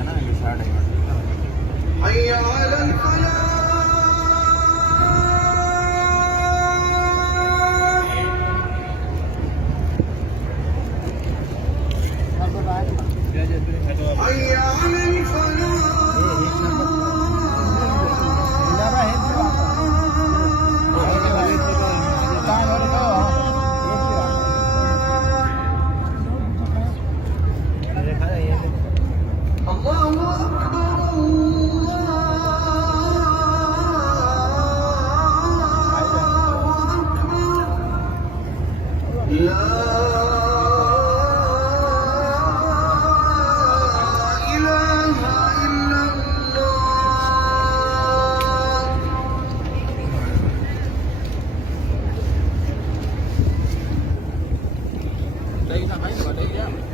है ना ये साढ़े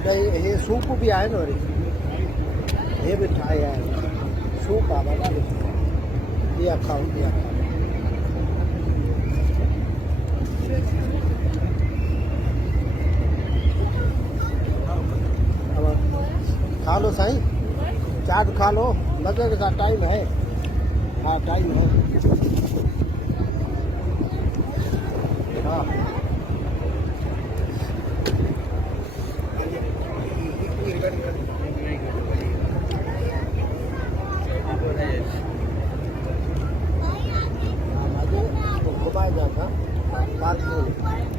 đây हे सूप बि आहे न वरी हे बि ठाहे आहे सूप आहे बाबा इहा खाओ इहा खाओ अब खा लो साईं चाट खा लो लगेगा टाइम है हाँ टाइम है हाँ घुमाया जाता पार्क में